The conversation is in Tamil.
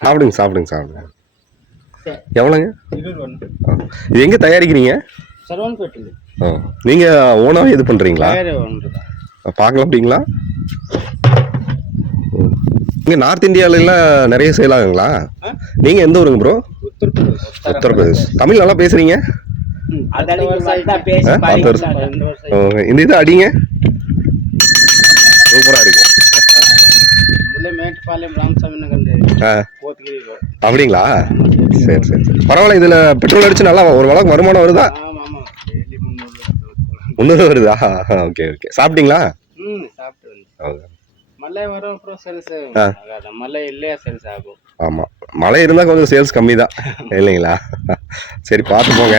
சாப்பிடுங்க சாப்பிடுங்க சாப்பிடுங்க. எவ்வளோங்க? இது எங்கே தயாரிக்கிறீங்க? ஓ, நீங்கள் ஓனாகவே இது பண்ணுறீங்களா? பார்க்கலாம் அப்படிங்களா? இங்கே நார்த் இந்தியாவிலலாம் நிறைய சேல் ஆகுங்களா? நீங்கள் எந்த ஊருங்க ப்ரோ? உத்தரப்பிரதேஷ். தமிழ் நல்லா பேசுகிறீங்க. இந்த இது அடிங்க, சூப்பராக இருக்கு. அப்படிங்களா? சரி சரி சரி, பரவாயில்ல. இதில் பெட்ரோல் அடிச்சு நல்லா ஒரு வளர்க்கு வருமானம் வருதா? 300 வருதா? Okay okay. சாப்பிட்டீங்களா? ஆமாம், மழை இருந்தால் கொஞ்சம் சேல்ஸ் கம்மி தான் இல்லைங்களா? சரி, பார்த்து போங்க.